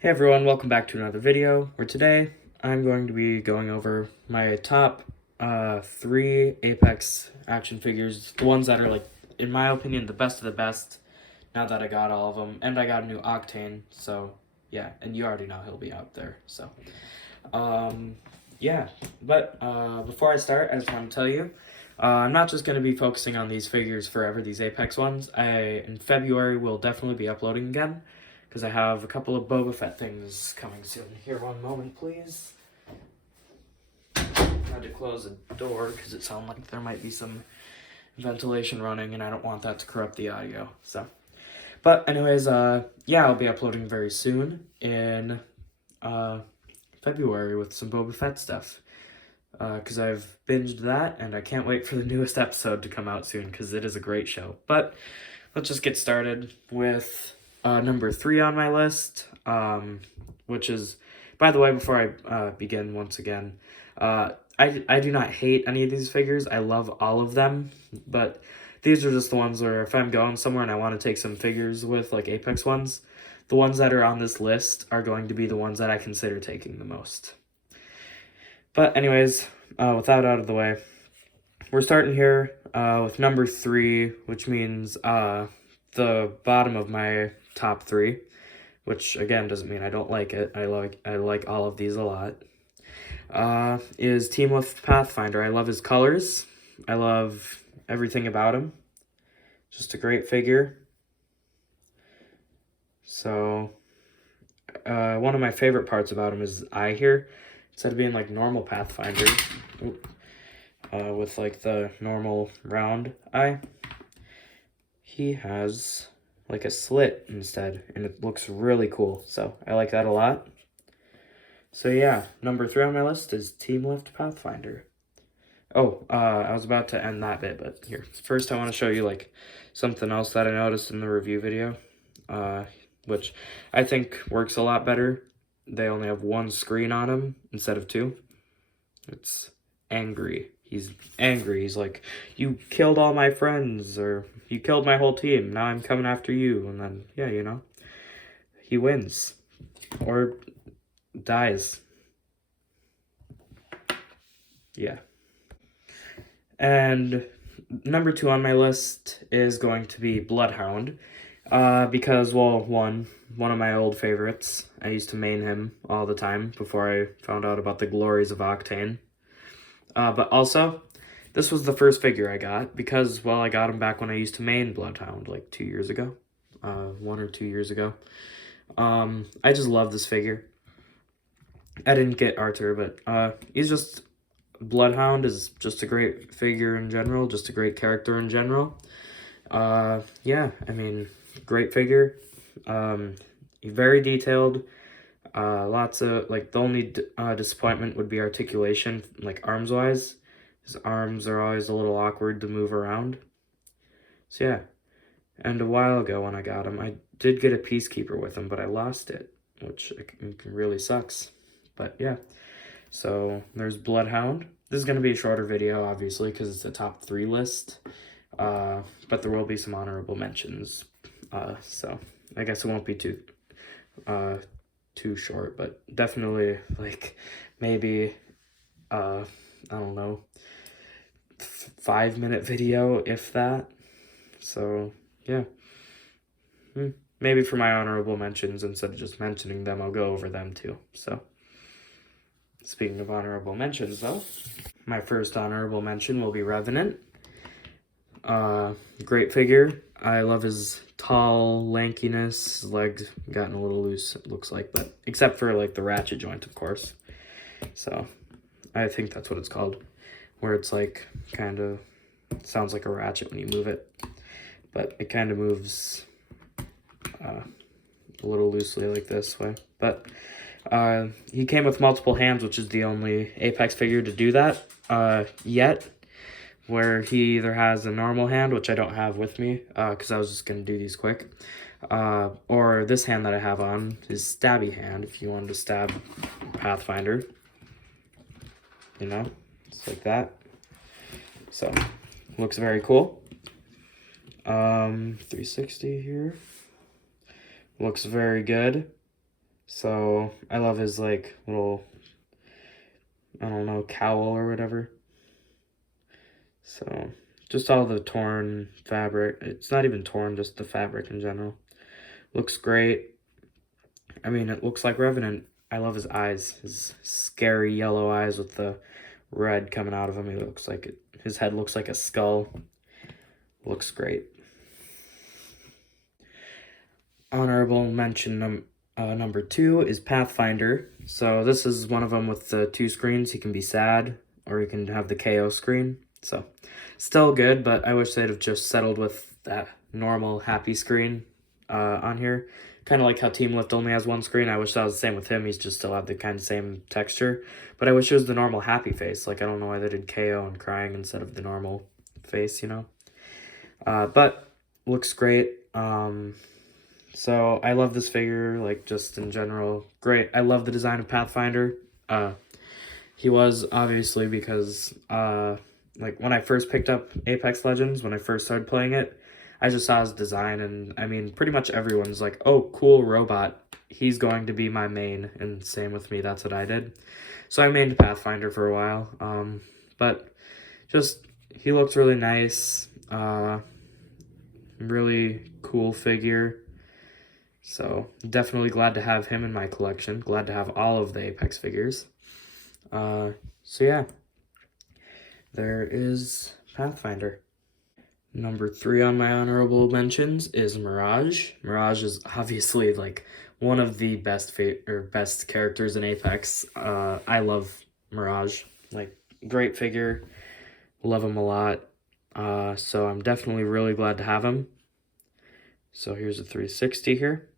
Hey everyone, welcome back to another video, where today I'm going to be going over my top 3 Apex action figures, the ones that are, like, in my opinion, the best of the best, now that I got all of them, and I got a new Octane, so, yeah, and you already know he'll be out there, so, yeah, but before I start, I just want to tell you, I'm not just going to be focusing on these figures forever, these Apex ones. In February, will definitely be uploading again, because I have a couple of Boba Fett things coming soon. Here, one moment, please. I had to close the door because it sounded like there might be some ventilation running, and I don't want that to corrupt the audio. So, but anyways, yeah, I'll be uploading very soon in February with some Boba Fett stuff. Because I've binged that, and I can't wait for the newest episode to come out soon, because it is a great show. But let's just get started with number 3 on my list, which is, by the way, before I begin once again, I do not hate any of these figures. I love all of them, but these are just the ones where if I'm going somewhere and I want to take some figures with, like Apex ones, the ones that are on this list are going to be the ones that I consider taking the most. But anyways, with that out of the way, we're starting here with number 3, which means the bottom of my top 3, which again doesn't mean I don't like it. I like all of these a lot. Is Team Lift Pathfinder. I love his colors. I love everything about him. Just a great figure. So, one of my favorite parts about him is his eye here. Instead of being like normal Pathfinder, with like the normal round eye, he has like a slit instead, and it looks really cool. So I like that a lot. So yeah, number 3 on my list is Team Lift Pathfinder. Oh, I was about to end that bit, but here. First I want to show you like something else that I noticed in the review video, which I think works a lot better. They only have 1 screen on him instead of 2. It's angry. He's angry. He's like, you killed all my friends, or you killed my whole team. Now I'm coming after you. And then, yeah, you know, he wins. Or dies. Yeah. And number 2 on my list is going to be Bloodhound. Because, well, one of my old favorites. I used to main him all the time before I found out about the glories of Octane. But also, this was the first figure I got because, well, I got him back when I used to main Bloodhound, like 2 years ago. 1 or 2 years ago. I just love this figure. I didn't get Arthur, but he's just... Bloodhound is just a great figure in general, just a great character in general. Yeah, I mean, great figure. Very detailed. Lots of, like, the only disappointment would be articulation, like, arms-wise. His arms are always a little awkward to move around. So, yeah. And a while ago when I got him, I did get a Peacekeeper with him, but I lost it, which really sucks. But, yeah. So, there's Bloodhound. This is going to be a shorter video, obviously, because it's a top 3 list. But there will be some honorable mentions. So, I guess it won't be too short, but definitely, like, maybe, I don't know, 5-minute video, if that. So, yeah. Maybe for my honorable mentions, instead of just mentioning them, I'll go over them too. So, speaking of honorable mentions, though, my first honorable mention will be Revenant. Great figure. I love his tall lankiness. His legs gotten a little loose, it looks like, but except for like the ratchet joint, of course. So I think that's what it's called, where it's like kind of sounds like a ratchet when you move it, but it kind of moves a little loosely like this way. But he came with multiple hands, which is the only Apex figure to do that yet, where he either has a normal hand, which I don't have with me, because I was just going to do these quick, or this hand that I have on, his stabby hand, if you wanted to stab Pathfinder, you know, it's like that. So, looks very cool. 360 here. Looks very good. So I love his like little, I don't know, cowl or whatever. So just all the torn fabric. It's not even torn, just the fabric in general. Looks great. I mean, it looks like Revenant. I love his eyes, his scary yellow eyes with the red coming out of him. He looks like it, his head looks like a skull. Looks great. Honorable mention number 2 is Pathfinder. So this is one of them with the 2 screens. He can be sad, or you can have the KO screen. So still good, but I wish they'd have just settled with that normal happy screen on here. Kind of like how Team Lift only has 1 screen. I wish that was the same with him. He's just still have the kind of same texture. But I wish it was the normal happy face. Like, I don't know why they did KO and crying instead of the normal face, you know? But looks great. So I love this figure, like, just in general. Great. I love the design of Pathfinder. He was, obviously, because, like, when I first picked up Apex Legends, when I first started playing it, I just saw his design, and, I mean, pretty much everyone's like, oh, cool robot. He's going to be my main, and same with me. That's what I did. So I mained Pathfinder for a while. But just, he looks really nice. Really cool figure. So definitely glad to have him in my collection. Glad to have all of the Apex figures. So yeah, there is Pathfinder. Number 3 on my honorable mentions is Mirage. Mirage is obviously like one of the best best characters in Apex. I love Mirage. Like, great figure. Love him a lot. So I'm definitely really glad to have him. So here's a 360 here.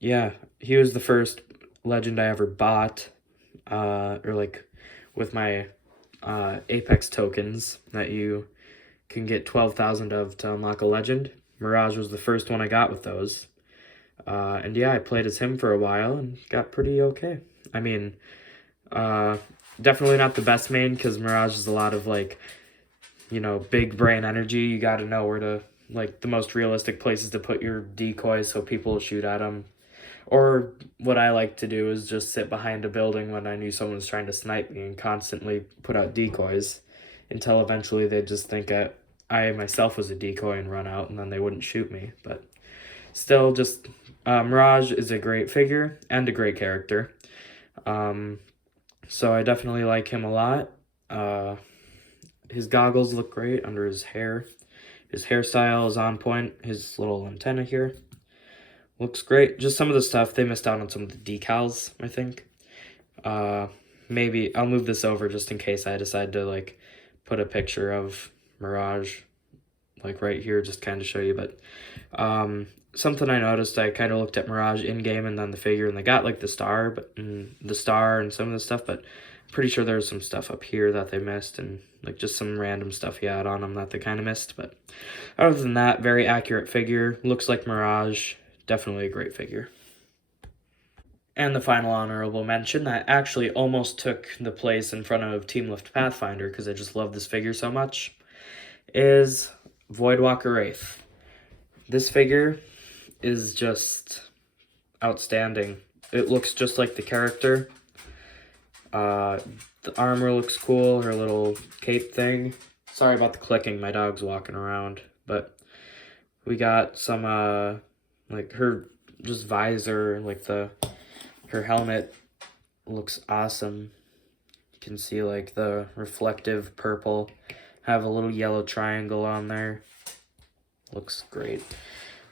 Yeah, he was the first legend I ever bought, or like with my Apex tokens that you can get 12,000 of to unlock a legend. Mirage was the first one I got with those. And yeah, I played as him for a while and got pretty okay. I mean, definitely not the best main, because Mirage is a lot of, like, you know, big brain energy. You got to know where to, like, the most realistic places to put your decoys so people will shoot at them. Or what I like to do is just sit behind a building when I knew someone was trying to snipe me and constantly put out decoys until eventually they'd just think I myself was a decoy and run out, and then they wouldn't shoot me. But still, just Mirage is a great figure and a great character. So I definitely like him a lot. His goggles look great under his hair. His hairstyle is on point. His little antenna here looks great. Just some of the stuff, they missed out on some of the decals, I think. Maybe I'll move this over just in case I decide to, like, put a picture of Mirage, like, right here, just kind of show you. But something I noticed, I kind of looked at Mirage in-game and then the figure, and they got, like, the star and some of the stuff, but I'm pretty sure there's some stuff up here that they missed, and, like, just some random stuff he had on him that they kind of missed. But other than that, very accurate figure. Looks like Mirage. Definitely a great figure. And the final honorable mention that actually almost took the place in front of Team Lift Pathfinder, because I just love this figure so much, is Voidwalker Wraith. This figure is just outstanding. It looks just like the character. The armor looks cool, her little cape thing. Sorry about the clicking, my dog's walking around. But we got some, like, her just visor, like her helmet looks awesome. You can see, like, the reflective purple. Have a little yellow triangle on there. Looks great.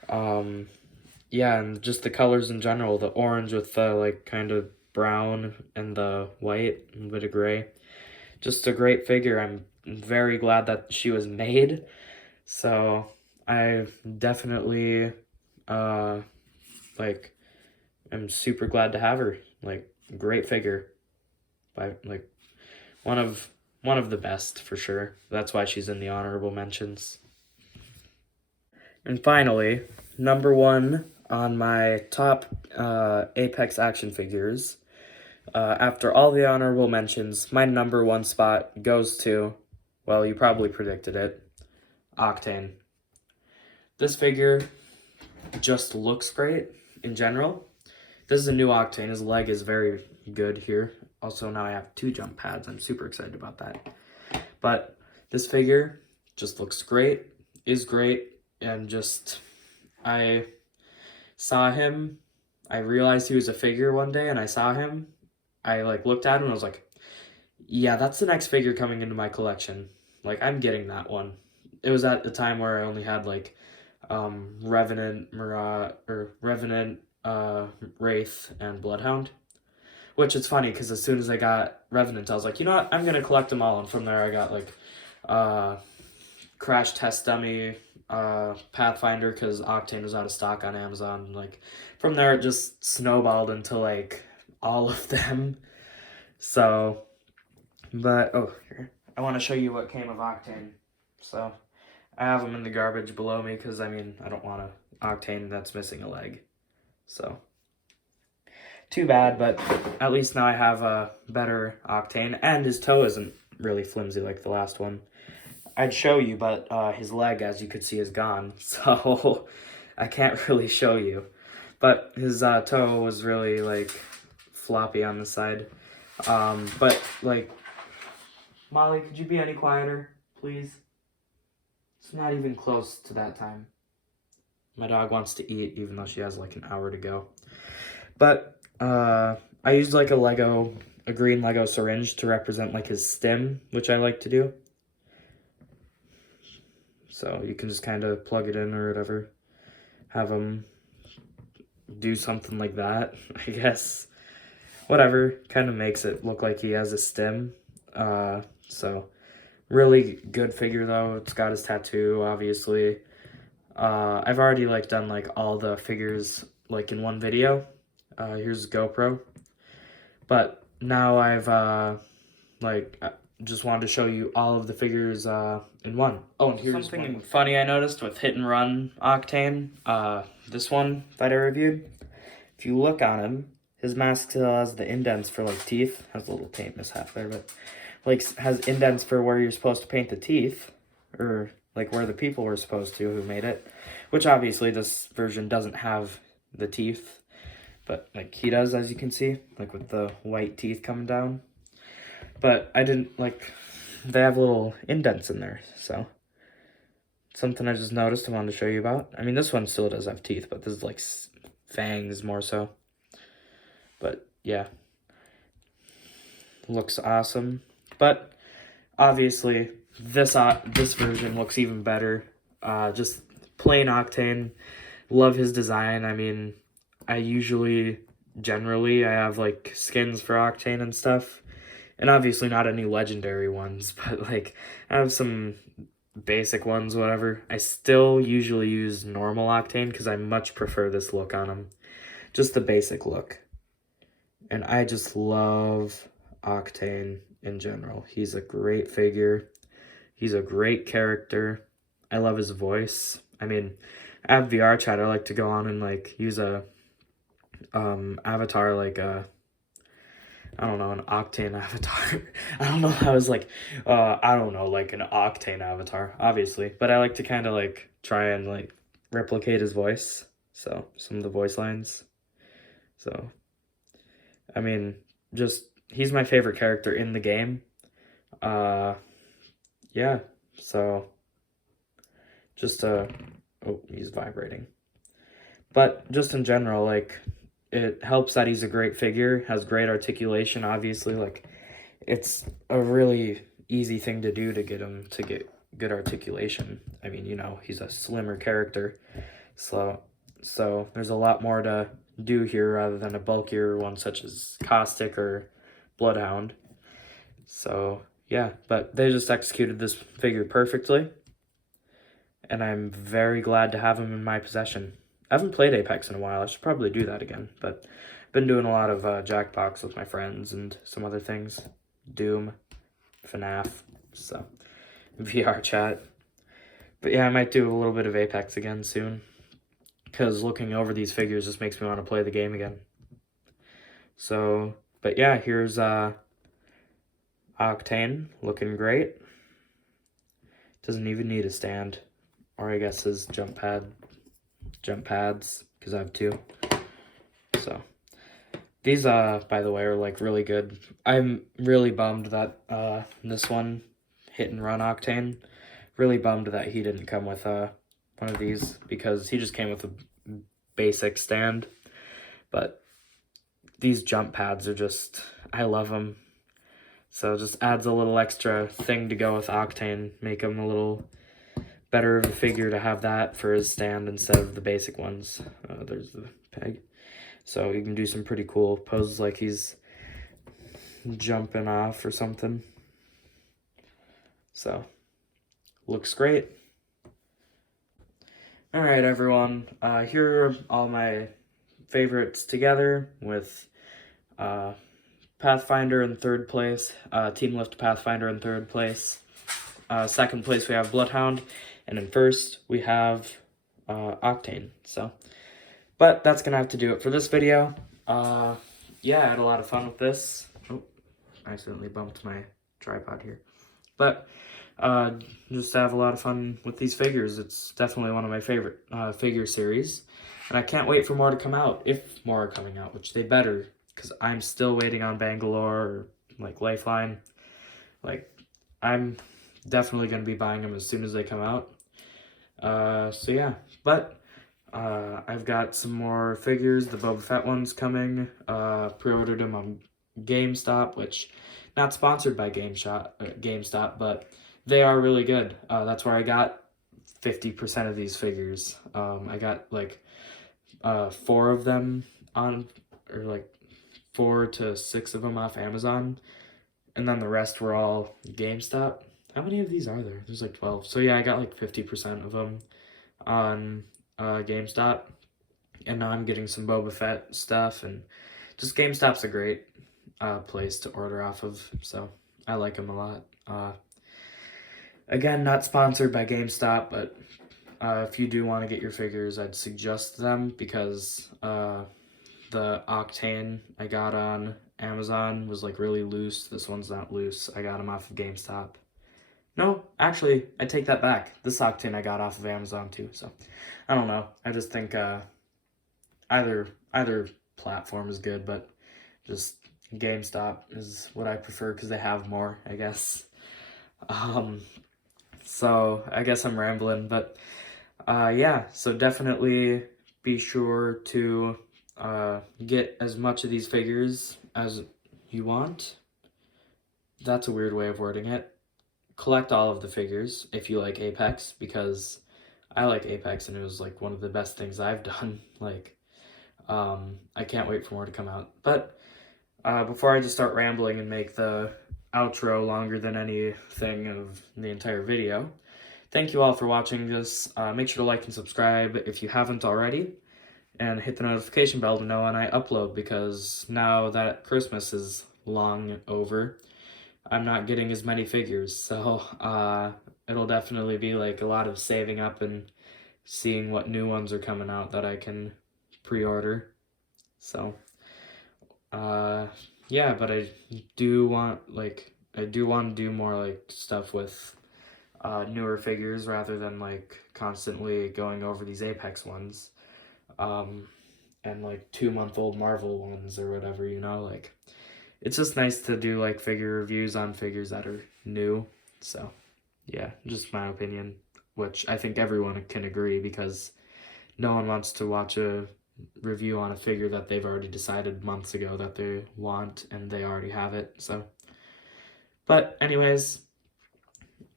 Yeah, and just the colors in general. The orange with the, like, kind of brown and the white and a bit of gray. Just a great figure. I'm very glad that she was made. So I definitely, like, I'm super glad to have her. Like, great figure. Like, one of the best for sure. That's why she's in the honorable mentions. And finally, number 1 on my top Apex action figures. After all the honorable mentions, my number 1 spot goes to, well, you probably predicted it, Octane. This figure just looks great. in general, this is a new Octane. His leg is very good here. Also, now I have 2 jump pads. I'm super excited about that. But this figure just looks great, is great, and just, I saw him, I realized he was a figure one day, and I saw him, I, like, looked at him, and I was like, yeah, that's the next figure coming into my collection. Like, I'm getting that one. It was at the time where I only had, like, Revenant, Wraith, and Bloodhound. Which is funny, because as soon as I got Revenant, I was like, you know what, I'm going to collect them all. And from there, I got, like, Crash Test Dummy, Pathfinder, because Octane was out of stock on Amazon. Like, from there, it just snowballed into, like, all of them. So, but, oh, here. I want to show you what came of Octane. So, I have them in the garbage below me, because, I mean, I don't want an Octane that's missing a leg. So, too bad, but at least now I have a better Octane, and his toe isn't really flimsy like the last one. I'd show you, but his leg, as you could see, is gone, so I can't really show you. But his toe was really, like, floppy on the side. But, like, Molly, could you be any quieter, please? It's not even close to that time. My dog wants to eat, even though she has, like, an hour to go. But I used like a green Lego syringe to represent like his stem, which I like to do. So you can just kind of plug it in or whatever, have him do something like that, I guess. Whatever, kind of makes it look like he has a stem. So really good figure though. It's got his tattoo, obviously. I've already like done like all the figures like in one video. Here's GoPro. But now I've, just wanted to show you all of the figures in one. Oh, and here's something funny I noticed with Hit and Run Octane. This one that I reviewed. If you look on him, his mask still has the indents for, like, teeth. Has a little paint mishap there, but, like, has indents for where you're supposed to paint the teeth. Or, like, where the people were supposed to who made it. Which, obviously, this version doesn't have the teeth. But, like, he does, as you can see, like, with the white teeth coming down. But I didn't, like, they have little indents in there, so. Something I just noticed I wanted to show you about. I mean, this one still does have teeth, but this is, like, fangs more so. But, yeah. Looks awesome. But, obviously, this version looks even better. Just plain Octane. Love his design. I mean, generally, I have, like, skins for Octane and stuff. And obviously not any legendary ones, but, like, I have some basic ones, whatever. I still usually use normal Octane because I much prefer this look on him. Just the basic look. And I just love Octane in general. He's a great figure. He's a great character. I love his voice. I mean, I have VR chat. I like to go on and, like, use a avatar, like I don't know, an Octane avatar. I don't know, I was like, I don't know, like an Octane avatar, obviously. But I like to kind of, like, try and, like, replicate his voice. So, some of the voice lines. So, I mean, just, he's my favorite character in the game. Yeah, so, just, oh, he's vibrating. But, just in general, like, it helps that he's a great figure, has great articulation, obviously. Like, it's a really easy thing to do to get him to get good articulation. I mean, you know, he's a slimmer character. So there's a lot more to do here rather than a bulkier one such as Caustic or Bloodhound. So, yeah, but they just executed this figure perfectly. And I'm very glad to have him in my possession. I haven't played Apex in a while. I should probably do that again. But I've been doing a lot of Jackbox with my friends and some other things. Doom, FNAF, so VR chat. But yeah, I might do a little bit of Apex again soon. Because looking over these figures just makes me want to play the game again. So, but yeah, here's Octane, looking great. Doesn't even need a stand. Or I guess his jump pads, because I have 2. So these, by the way, are like really good. I'm really bummed that this one, Hit and Run Octane, really bummed that he didn't come with one of these, because he just came with a basic stand. But these jump pads are just, I love them. So it just adds a little extra thing to go with Octane, make him a little better of a figure to have that for his stand instead of the basic ones. There's the peg. So you can do some pretty cool poses like he's jumping off or something. So, looks great. Alright everyone, here are all my favorites together with Pathfinder in third place, Team Lift Pathfinder in third place. Second place we have Bloodhound, and in first we have Octane. So, but that's gonna have to do it for this video. Yeah, I had a lot of fun with this. Oh, I accidentally bumped my tripod here. But just have a lot of fun with these figures. It's definitely one of my favorite figure series, and I can't wait for more to come out, if more are coming out, which they better, because I'm still waiting on Bangalore or like Lifeline. Like, I'm definitely going to be buying them as soon as they come out. So yeah, but I've got some more figures. The Boba Fett one's coming. Pre-ordered them on GameStop, which not sponsored by GameStop, but they are really good. That's where I got 50% of these figures. I got like 4 of them on, or like 4 to 6 of them off Amazon, and then the rest were all GameStop. How many of these are there? There's like 12. So yeah, I got like 50% of them on GameStop, and now I'm getting some Boba Fett stuff, and just GameStop's a great place to order off of, so I like them a lot. Again, not sponsored by GameStop, but if you do want to get your figures, I'd suggest them, because the Octane I got on Amazon was like really loose. This one's not loose. I got them off of GameStop. No, actually, I take that back. This Octane I got off of Amazon too, so I don't know. I just think either platform is good, but just GameStop is what I prefer because they have more, I guess. So I guess I'm rambling, but yeah, so definitely be sure to get as much of these figures as you want. That's a weird way of wording it. Collect all of the figures if you like Apex, because I like Apex and it was like one of the best things I've done. Like, I can't wait for more to come out. But before I just start rambling and make the outro longer than anything of the entire video, thank you all for watching this. Make sure to like and subscribe if you haven't already, and hit the notification bell to know when I upload, because now that Christmas is long over, I'm not getting as many figures, so it'll definitely be like a lot of saving up and seeing what new ones are coming out that I can pre-order. So yeah, but I do want to do more like stuff with newer figures rather than like constantly going over these Apex ones, and like 2-month-old Marvel ones or whatever, you know, like it's just nice to do like figure reviews on figures that are new. So yeah, just my opinion, which I think everyone can agree, because no one wants to watch a review on a figure that they've already decided months ago that they want and they already have it. So, but anyways,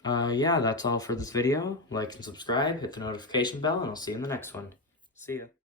yeah, that's all for this video. Like and subscribe, hit the notification bell, and I'll see you in the next one. See ya.